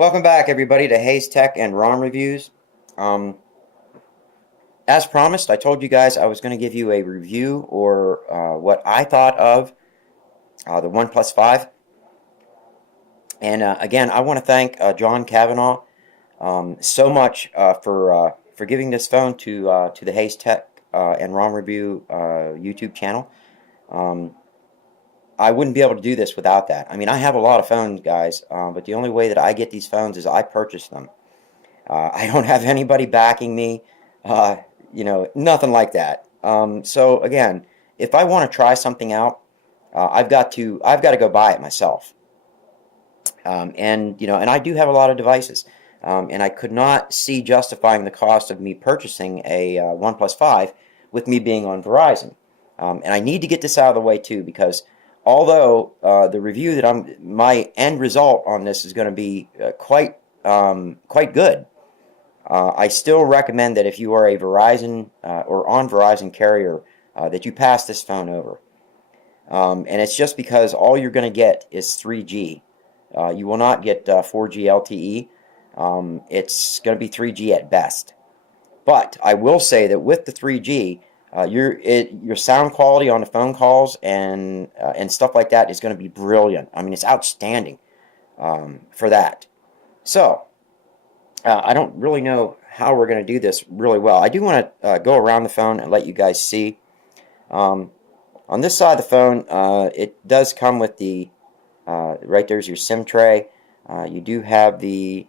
Welcome back, everybody, to Hayes Tech and ROM Reviews. Um, as promised, I told you guys I was going to give you a review or what I thought of the OnePlus 5. And again, I want to thank John Kavanaugh so much for giving this phone to the Hayes Tech and ROM Review YouTube channel. I wouldn't be able to do this without that. I mean, I have a lot of phones, guys, but the only way that I get these phones is I purchase them. I don't have anybody backing me, nothing like that. So again, if I want to try something out, I've got to go buy it myself. And I do have a lot of devices, and I could not see justifying the cost of me purchasing a OnePlus 5 with me being on Verizon. And I need to get this out of the way too, because although the review that my end result on this is going to be quite good, I still recommend that if you are a Verizon or on Verizon carrier, that you pass this phone over. And it's just because all you're going to get is 3G. You will not get 4G LTE. It's going to be 3G at best. But I will say that with the 3G, your sound quality on the phone calls and stuff like that is going to be brilliant. I mean, it's outstanding for that. So I don't really know how we're going to do this really well. I do want to go around the phone and let you guys see. On this side of the phone, it does come with the right there's your SIM tray. You do have the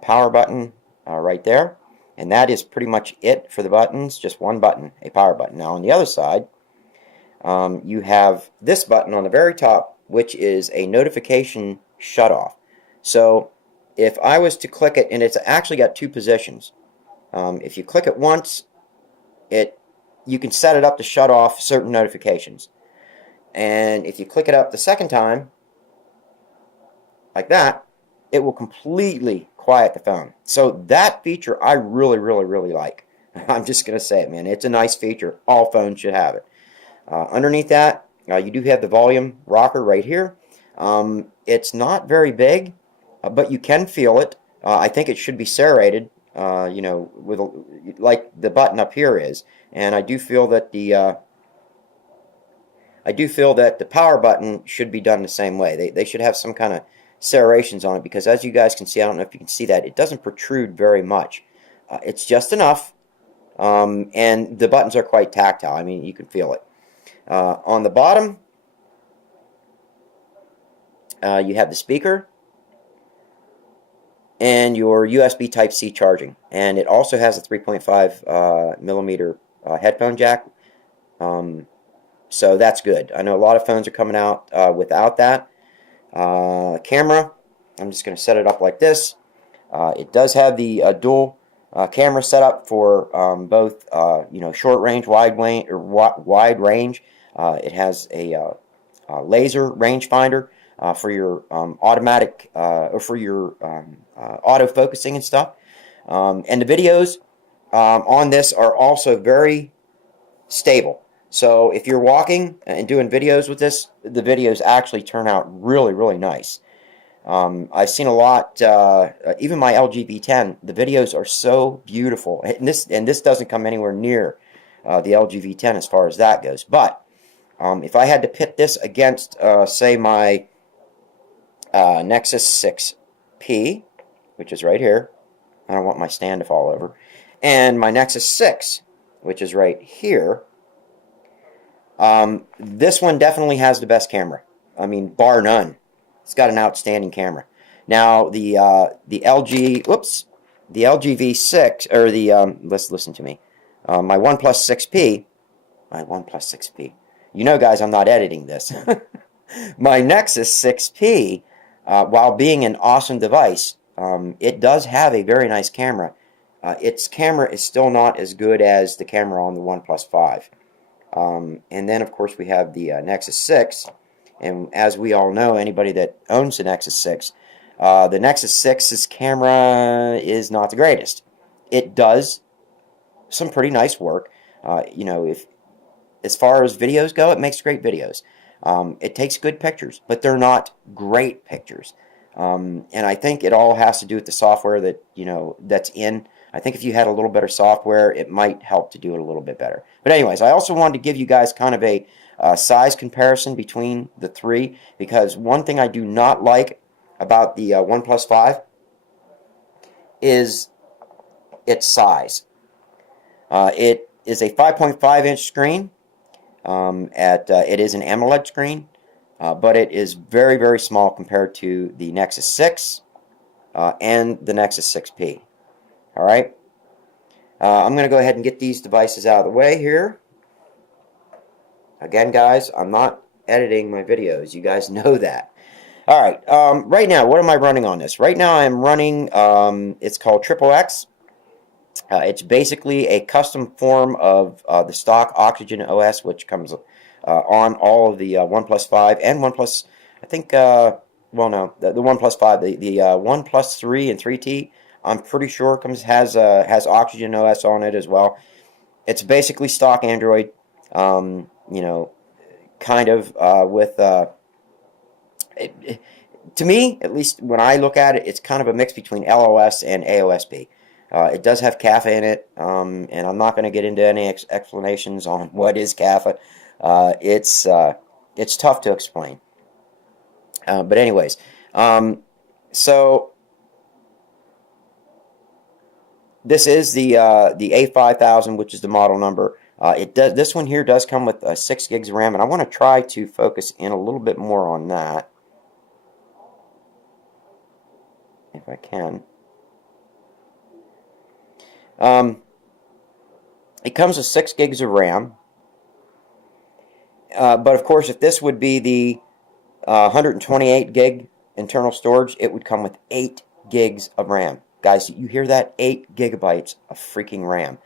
power button right there. And that is pretty much it for the buttons, just one button, a power button. Now on the other side, you have this button on the very top, which is a notification shutoff. So if I was to click it, and it's actually got two positions. If you click it once, you can set it up to shut off certain notifications. And if you click it up the second time, like that, it will completely quiet the phone. So that feature I really, really, really like. I'm just going to say it, man. It's a nice feature. All phones should have it. Underneath that, you do have the volume rocker right here. It's not very big, but you can feel it. I think it should be serrated, with like the button up here is. And I do feel that the power button should be done the same way. They should have some kind of serrations on it, because as you guys can see, I don't know if you can see that, it doesn't protrude very much. It's just enough, and the buttons are quite tactile. I mean, you can feel it. On the bottom, you have the speaker and your USB Type-C charging, and it also has a 3.5 millimeter headphone jack, so that's good. I know a lot of phones are coming out without that. Camera, I'm just going to set it up like this. It does have the dual camera setup for both short range, wide range. It has a laser rangefinder for your automatic or for your auto focusing and stuff. And the videos on this are also very stable. So if you're walking and doing videos with this, the videos actually turn out really, really nice. I've seen a lot, even my LG V10, the videos are so beautiful. And this doesn't come anywhere near the LG V10 as far as that goes. But if I had to pit this against, say, my Nexus 6P, which is right here, I don't want my stand to fall over, and my Nexus 6, which is right here, this one definitely has the best camera. I mean, bar none. It's got an outstanding camera. Now the LG V6, or let's listen to me. My OnePlus 6P. You know, guys, I'm not editing this. My Nexus 6P, while being an awesome device, it does have a very nice camera. Its camera is still not as good as the camera on the OnePlus 5. And then, of course, we have the Nexus 6. And as we all know, anybody that owns the Nexus 6, the Nexus 6's camera is not the greatest. It does some pretty nice work. If as far as videos go, it makes great videos. It takes good pictures, but they're not great pictures. And I think it all has to do with the software that, that's in. I think if you had a little better software, it might help to do it a little bit better. But anyways, I also wanted to give you guys kind of a size comparison between the three, because one thing I do not like about the OnePlus 5 is its size. It is a 5.5-inch screen. It is an AMOLED screen, but it is very, very small compared to the Nexus 6 and the Nexus 6P. All right. I'm going to go ahead and get these devices out of the way here. Again, guys, I'm not editing my videos. You guys know that. All right. Right now, what am I running on this? Right now, I'm running, it's called XXX. It's basically a custom form of the stock Oxygen OS, which comes on all of the OnePlus 5 and OnePlus, I think, well, no, the OnePlus 5, the OnePlus 3 and 3T, I'm pretty sure has Oxygen OS on it as well. It's basically stock Android, kind of with, to me, at least when I look at it, it's kind of a mix between LOS and AOSP. It does have CAFA in it, and I'm not going to get into any explanations on what is CAFA. It's tough to explain. But anyways, so this is the A5000, which is the model number. This one here does come with 6 gigs of RAM, and I want to try to focus in a little bit more on that, if I can. It comes with 6 gigs of RAM, but of course, if this would be the 128 gig internal storage, it would come with 8 gigs of RAM. Guys, you hear that? 8 gigabytes of freaking RAM.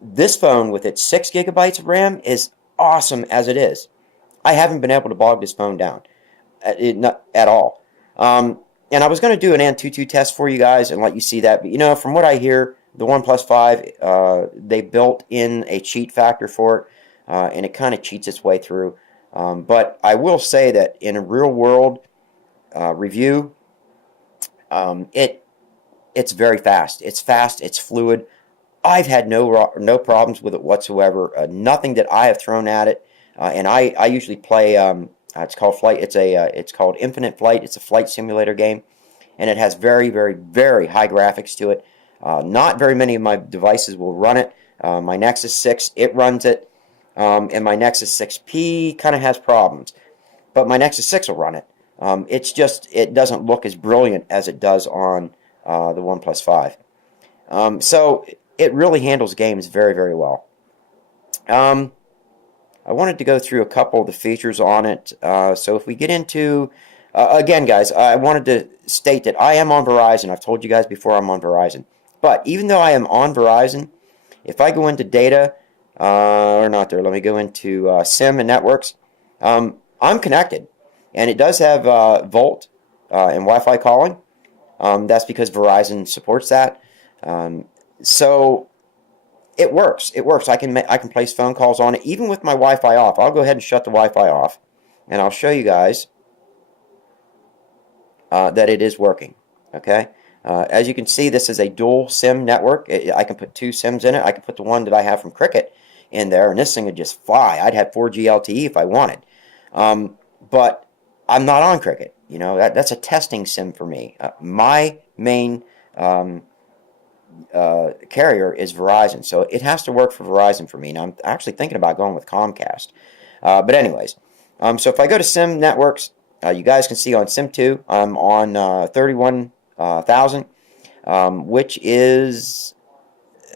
This phone with its 6 gigabytes of RAM is awesome as it is. I haven't been able to bog this phone down not at all. And I was going to do an Antutu test for you guys and let you see that, but from what I hear, the OnePlus 5, they built in a cheat factor for it, and it kind of cheats its way through. But I will say that in a real-world review, it's very fast. It's fast. It's fluid. I've had no problems with it whatsoever. Nothing that I have thrown at it. And I usually play. It's called Flight. It's called Infinite Flight. It's a flight simulator game, and it has very, very, very high graphics to it. Not very many of my devices will run it. My Nexus 6, it runs it, and my Nexus 6P kind of has problems, but my Nexus 6 will run it. It doesn't look as brilliant as it does on the OnePlus 5. So it really handles games very, very well. I wanted to go through a couple of the features on it. So if we get into, again, guys, I wanted to state that I am on Verizon. I've told you guys before I'm on Verizon. But even though I am on Verizon, if I go into data, or not there, let me go into SIM and networks, I'm connected. And it does have Volt and Wi-Fi calling. That's because Verizon supports that. So it works. It works. I can place phone calls on it, even with my Wi-Fi off. I'll go ahead and shut the Wi-Fi off, and I'll show you guys that it is working. Okay. As you can see, this is a dual SIM network. I can put 2 SIMs in it. I can put the one that I have from Cricket in there, and this thing would just fly. I'd have 4G LTE if I wanted. But I'm not on Cricket. That's a testing SIM for me. My main carrier is Verizon, so it has to work for Verizon for me. Now, I'm actually thinking about going with Comcast. But anyways, so if I go to SIM networks, you guys can see on SIM 2, I'm on 31,000, which is,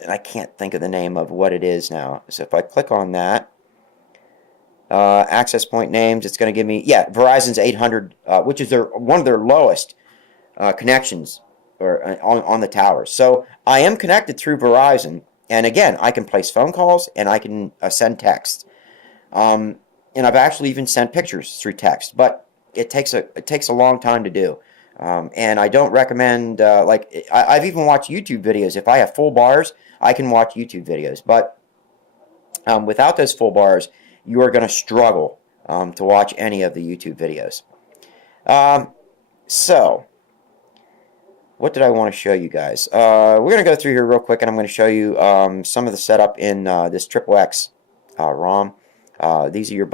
and I can't think of the name of what it is now. So if I click on that, access point names, it's going to give me, Verizon's 800, which is one of their lowest connections or on the towers. So I am connected through Verizon, and again, I can place phone calls and I can send text. And I've actually even sent pictures through text, but it takes a long time to do. And I don't recommend, I've even watched YouTube videos. If I have full bars, I can watch YouTube videos. But without those full bars, you are going to struggle to watch any of the YouTube videos. So what did I want to show you guys? We're going to go through here real quick, and I'm going to show you some of the setup in this XXX ROM. These are your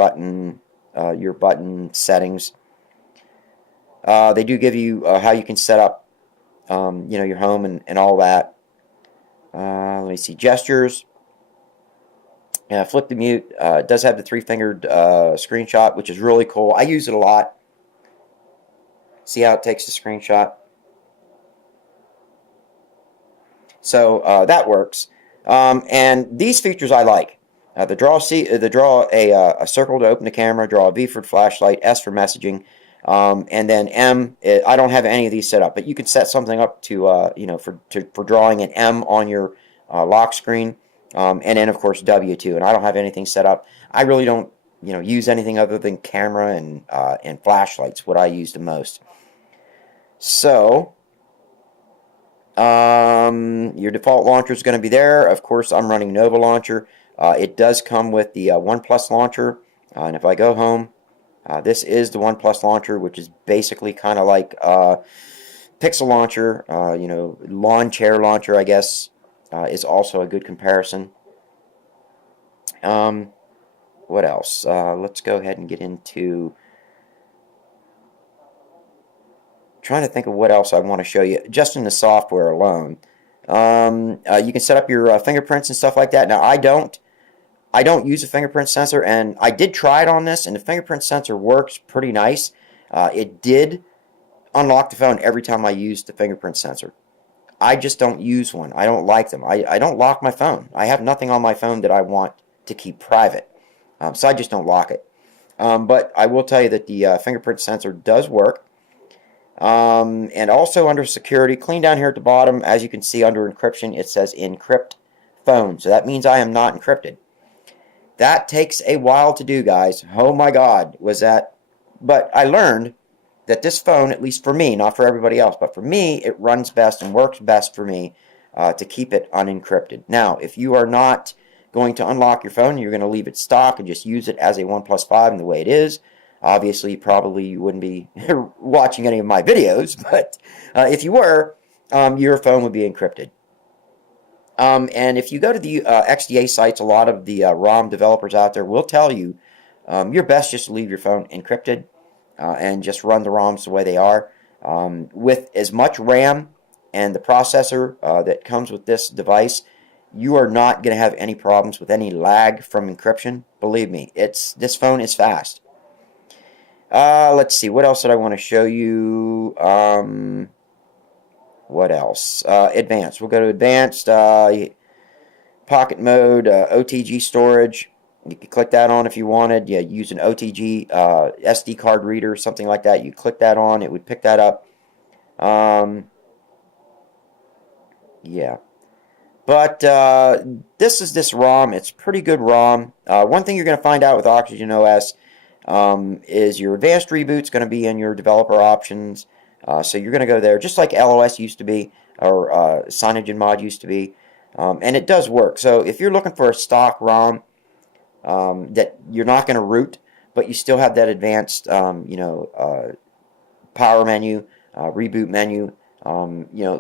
button settings. They do give you how you can set up, your home and all that. Let me see, gestures. Flip to mute. It does have the three-fingered screenshot, which is really cool. I use it a lot. See how it takes the screenshot? So that works. And these features I like. The draw a circle to open the camera, draw a V for flashlight, S for messaging, and then M. I don't have any of these set up, but you can set something up to for drawing an M on your lock screen, and then of course W2. And I don't have anything set up. I really don't use anything other than camera and flashlights. What I use the most. So. Your default launcher is going to be there. Of course, I'm running Nova Launcher. It does come with the OnePlus launcher. And if I go home, this is the OnePlus launcher, which is basically kind of like Pixel launcher. Lawn chair launcher, I guess, is also a good comparison. What else? Let's go ahead and get into... Trying to think of what else I want to show you just in the software alone. You can set up your fingerprints and stuff like that. Now I don't use a fingerprint sensor, and I did try it on this, and the fingerprint sensor works pretty nice. It did unlock the phone every time I used the fingerprint sensor. I just don't use one. I don't like them. I don't lock my phone. I have nothing on my phone that I want to keep private, so I just don't lock it. But I will tell you that the fingerprint sensor does work. And also under security, clean down here at the bottom, as you can see under encryption, it says encrypt phone. So that means I am not encrypted. That takes a while to do, guys. Oh my God, was that... But I learned that this phone, at least for me, not for everybody else, but for me, it runs best and works best for me to keep it unencrypted. Now, if you are not going to unlock your phone, you're going to leave it stock and just use it as a OnePlus 5 in the way it is, obviously, probably you wouldn't be watching any of my videos, but if you were, your phone would be encrypted. And if you go to the XDA sites, a lot of the ROM developers out there will tell you you're best just to leave your phone encrypted and just run the ROMs the way they are. With as much RAM and the processor that comes with this device, you are not going to have any problems with any lag from encryption. Believe me, this phone is fast. Let's see, what else did I want to show you? What else? Advanced. We'll go to advanced, pocket mode, OTG storage. You can click that on if you wanted. Yeah, use an OTG SD card reader, something like that. You click that on, it would pick that up. Yeah. But this is this ROM. It's pretty good ROM. One thing you're going to find out with Oxygen OS is your advanced reboot's going to be in your developer options. So you're going to go there, just like LOS used to be, or CyanogenMod used to be. And it does work. So if you're looking for a stock ROM that you're not going to root, but you still have that advanced, power menu, reboot menu,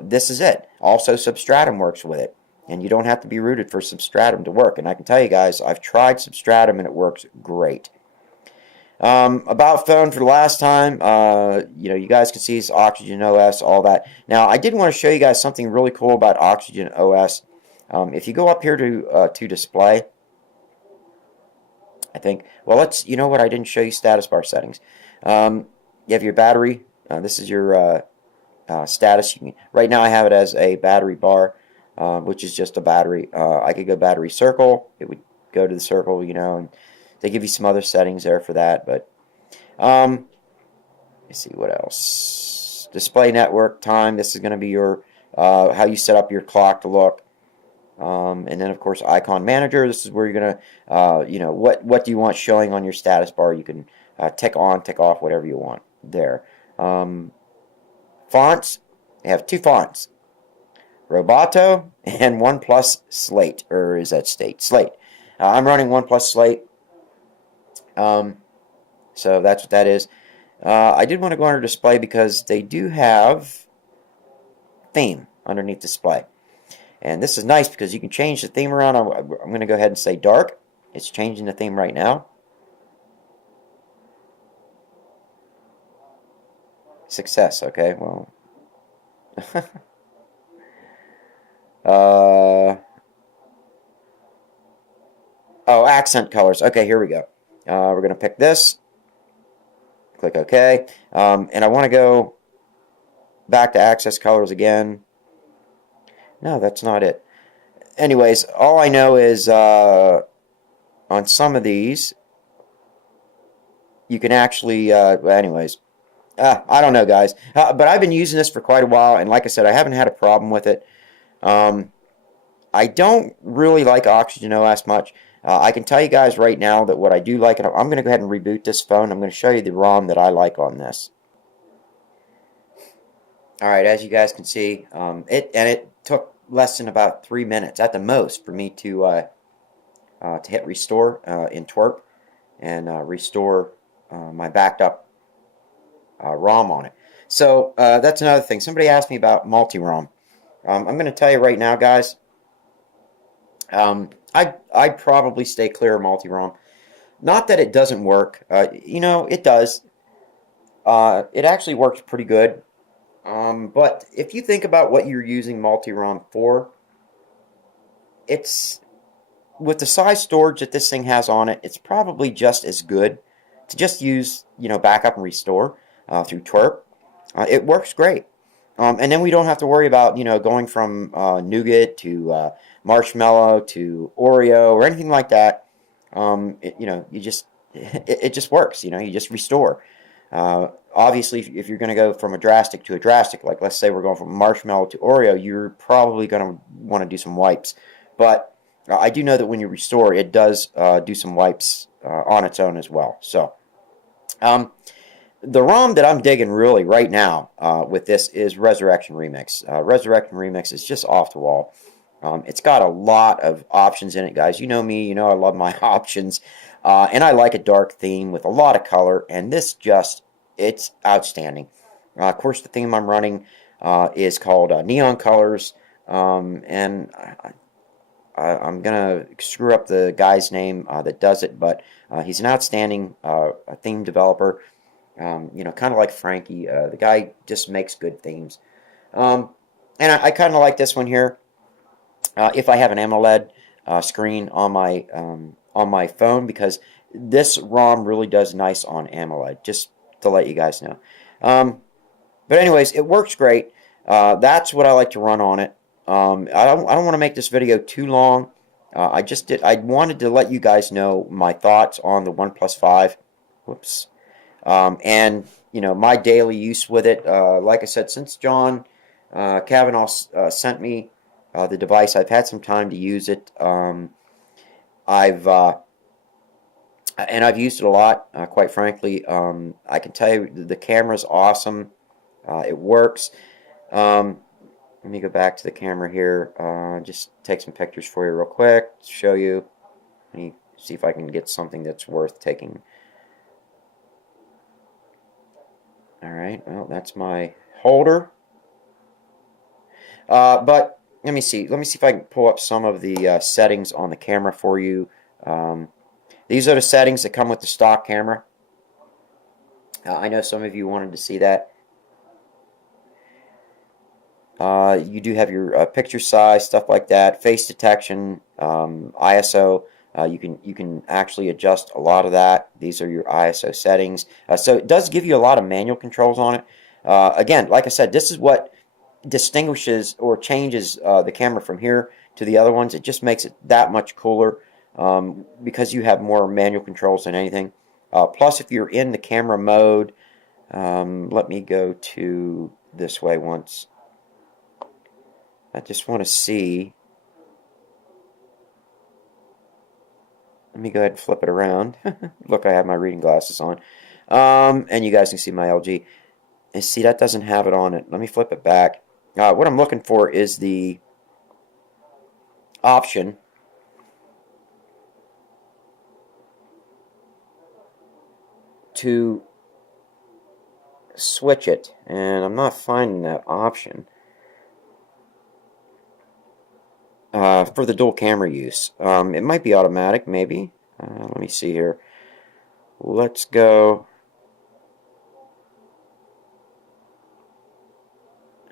this is it. Also, Substratum works with it. And you don't have to be rooted for Substratum to work. And I can tell you guys, I've tried Substratum and it works great. About phone for the last time, you guys can see it's Oxygen OS, all that. Now, I did want to show you guys something really cool about Oxygen OS. If you go up here to display, I think, well, you know what, I didn't show you status bar settings. You have your battery. This is your status. Right now I have it as a battery bar, which is just a battery. I could go battery circle. It would go to the circle, and they give you some other settings there for that. But let's see what else. Display network time. This is going to be your how you set up your clock to look. And then of course icon manager. This is where you're going to what do you want showing on your status bar. You can tick on, tick off, whatever you want there. Fonts. They have two fonts, Roboto and OnePlus Slate, or is that Slate? I'm running OnePlus Slate. So that's what that is. I did want to go under display because they do have theme underneath display. And this is nice because you can change the theme around. I'm going to go ahead and say dark. It's changing the theme right now. Success, okay, well. Oh, accent colors. Okay, here we go. We're going to pick this. Click OK. And I want to go back to access colors again. No, that's not it. Anyways, all I know is on some of these, you can actually, anyways, I don't know, guys. But I've been using this for quite a while, and like I said, I haven't had a problem with it. I don't really like Oxygen OS much. I can tell you guys right now that what I do like, and I'm going to go ahead and reboot this phone. I'm going to show you the ROM that I like on this. Alright, as you guys can see, it took less than about 3 minutes at the most for me to hit restore in twerp and restore my backed up ROM on it. So that's another thing. Somebody asked me about multi-ROM. I'm going to tell you right now, guys. I'd probably stay clear of multi-ROM. Not that it doesn't work. You know, it does. It actually works pretty good. But if you think about what you're using multi-ROM for, it's with the size storage that this thing has on it, it's probably just as good to just use, you know, backup and restore through twerp. It works great. And then we don't have to worry about, you know, going from nougat to marshmallow to Oreo or anything like that. You know, you just it just works. You know, you just restore. Obviously, if you're going to go from a drastic to a drastic, like let's say we're going from marshmallow to Oreo, you're probably going to want to do some wipes. But I do know that when you restore, it does do some wipes on its own as well. So, the ROM that I'm digging really right now with this is Resurrection Remix. Resurrection Remix is just off the wall. It's got a lot of options in it, guys. You know me, you know I love my options. And I like a dark theme with a lot of color, and this just, it's outstanding. Of course, the theme I'm running is called Neon Colors, and I'm going to screw up the guy's name that does it, but he's an outstanding theme developer. You know, kind of like Frankie. The guy just makes good themes. And I kind of like this one here. If I have an AMOLED screen on my phone, because this ROM really does nice on AMOLED, just to let you guys know. But anyways, it works great. That's what I like to run on it. I don't want to make this video too long. I wanted to let you guys know my thoughts on the OnePlus 5. Whoops. And you know, my daily use with it. Like I said, since John Kavanaugh sent me the device, I've had some time to use it. I've used it a lot, quite frankly. I can tell you the camera's awesome. It works. Let me go back to the camera here. Just take some pictures for you real quick, show you. Let me see if I can get something that's worth taking. Alright, well, that's my holder. But let me see if I can pull up some of the settings on the camera for you. These are the settings that come with the stock camera. I know some of you wanted to see that. You do have your picture size, stuff like that, face detection, ISO. You can actually adjust a lot of that. These are your ISO settings. So it does give you a lot of manual controls on it. Again, like I said, this is what distinguishes or changes the camera from here to the other ones. It just makes it that much cooler because you have more manual controls than anything. Plus, if you're in the camera mode, let me go to this way once. I just want to see. Let me go ahead and flip it around. Look, I have my reading glasses on. And you guys can see my LG. And see, that doesn't have it on it. Let me flip it back. What I'm looking for is the option to switch it. And I'm not finding that option. for the dual camera use. It might be automatic, maybe. Let me see here. Let's go.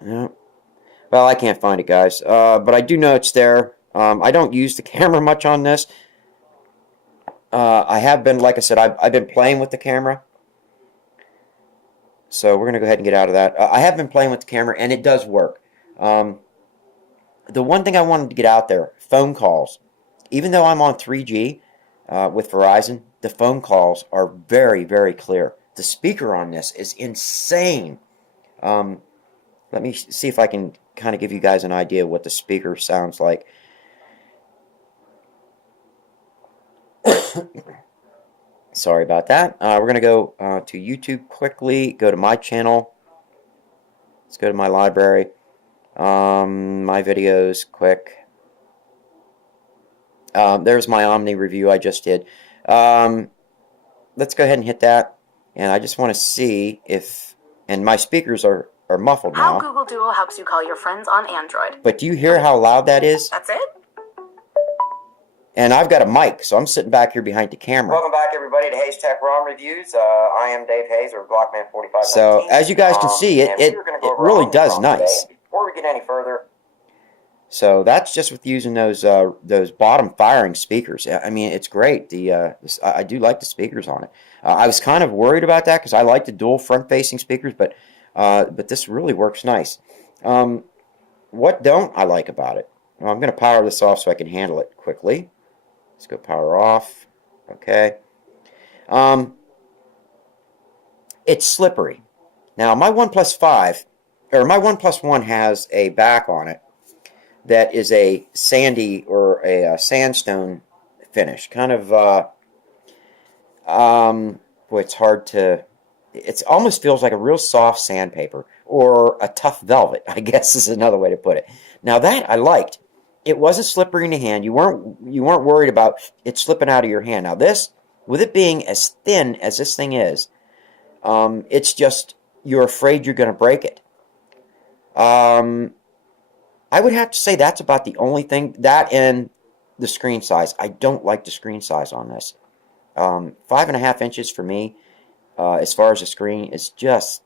Yeah. Well, I can't find it, guys. But I do know it's there. I don't use the camera much on this. I have been, like I said, I've been playing with the camera. So we're going to go ahead and get out of that. I have been playing with the camera, and it does work. The one thing I wanted to get out there, phone calls. Even though I'm on 3G with Verizon, the phone calls are very, very clear. The speaker on this is insane. Let me see if I can kind of give you guys an idea what the speaker sounds like. Sorry about that. We're going to go to YouTube quickly, go to my channel. Let's go to my library. My videos, quick. There's my Omni review I just did. Let's go ahead and hit that. And I just want to see if... And my speakers are muffled now. How Google Duo helps you call your friends on Android. But do you hear how loud that is? That's it? And I've got a mic, so I'm sitting back here behind the camera. Welcome back, everybody, to Hayes Tech ROM Reviews. I am Dave Hayes, or Blockman4519. So, as you guys can see, it really does nice. Before we get any further, so that's just with using those bottom firing speakers. I mean, it's great. I do like the speakers on it. I was kind of worried about that because I like the dual front-facing speakers, but this really works nice. What don't I like about it? Well, I'm going to power this off so I can handle it quickly. Let's go power off. Okay. It's slippery. Now, my OnePlus 5, or my OnePlus 1 has a back on it that is a sandy or a sandstone finish. Kind of, boy, it's hard to, it almost feels like a real soft sandpaper or a tough velvet, I guess is another way to put it. Now that I liked. It wasn't slippery in the hand. You weren't worried about it slipping out of your hand. Now this, with it being as thin as this thing is, it's just you're afraid you're going to break it. I would have to say that's about the only thing. That and the screen size. I don't like the screen size on this. 5.5 inches for me, as far as the screen, is just,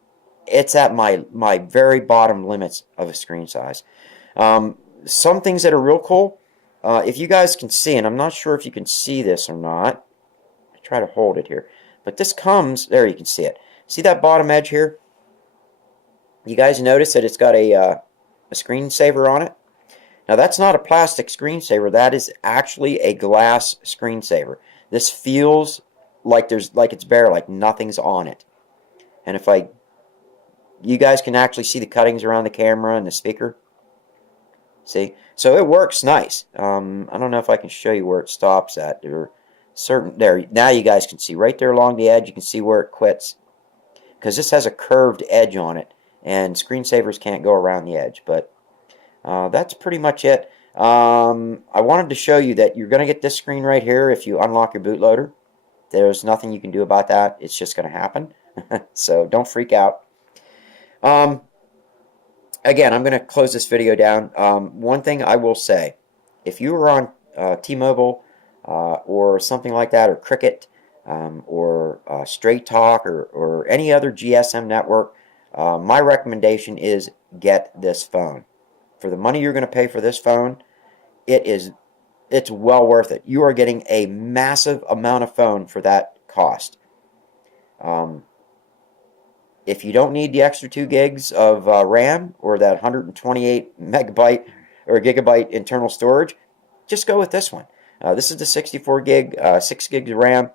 it's at my very bottom limits of a screen size. Some things that are real cool, if you guys can see, and I'm not sure if you can see this or not. I try to hold it here. But this comes, there you can see it. See that bottom edge here? You guys notice that it's got a screensaver on it? Now that's not a plastic screensaver. That is actually a glass screensaver. This feels like it's bare, like nothing's on it. And if you guys can actually see the cuttings around the camera and the speaker. See, so it works nice. I don't know if I can show you where it stops at. There, now you guys can see right there along the edge. You can see where it quits, because this has a curved edge on it, and screensavers can't go around the edge. But that's pretty much it. I wanted to show you that you're going to get this screen right here if you unlock your bootloader. There's nothing you can do about that. It's just going to happen. So don't freak out. Again, I'm going to close this video down. One thing I will say, if you were on T-Mobile or something like that, or Cricket, or Straight Talk, or any other GSM network, my recommendation is get this phone. For the money you're going to pay for this phone, it's well worth it. You are getting a massive amount of phone for that cost. If you don't need the extra 2 gigs of RAM or that 128 megabyte or gigabyte internal storage, just go with this one. This is the 64 gig, 6 gigs of RAM.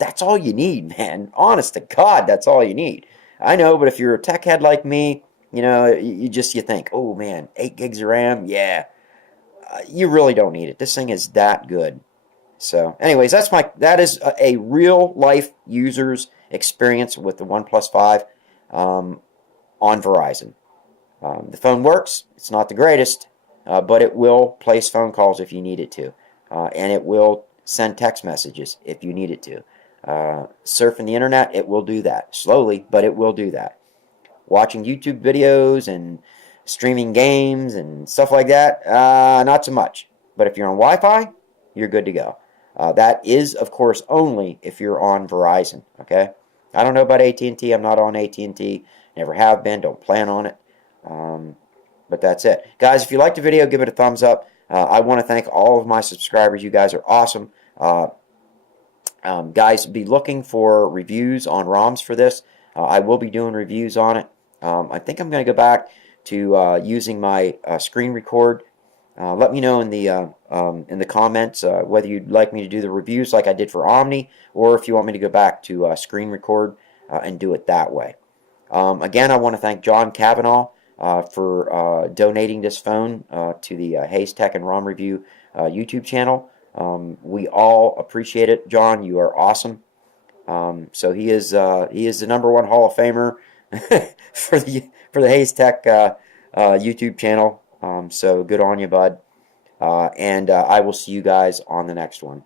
That's all you need, man. Honest to God, that's all you need. I know, but if you're a tech head like me, you know, you think, oh man, 8 gigs of RAM, yeah. You really don't need it. This thing is that good. So, anyways, that is a real life user's experience with the OnePlus 5. On Verizon. The phone works. It's not the greatest, but it will place phone calls if you need it to. And it will send text messages if you need it to. Surfing the internet, it will do that. Slowly, but it will do that. Watching YouTube videos and streaming games and stuff like that, not so much. But if you're on Wi-Fi, you're good to go. That is, of course, only if you're on Verizon, okay? I don't know about AT&T. I'm not on AT&T. Never have been. Don't plan on it. But that's it. Guys, if you liked the video, give it a thumbs up. I want to thank all of my subscribers. You guys are awesome. Guys, be looking for reviews on ROMs for this. I will be doing reviews on it. I think I'm going to go back to using my screen record. Let me know in the comments whether you'd like me to do the reviews like I did for Omni, or if you want me to go back to screen record and do it that way. Again, I want to thank John Cavanaugh for donating this phone to the Hayes Tech and ROM Review YouTube channel. We all appreciate it, John. You are awesome. So he is the #1 Hall of Famer for the Hayes Tech YouTube channel. So good on you, bud. And I will see you guys on the next one.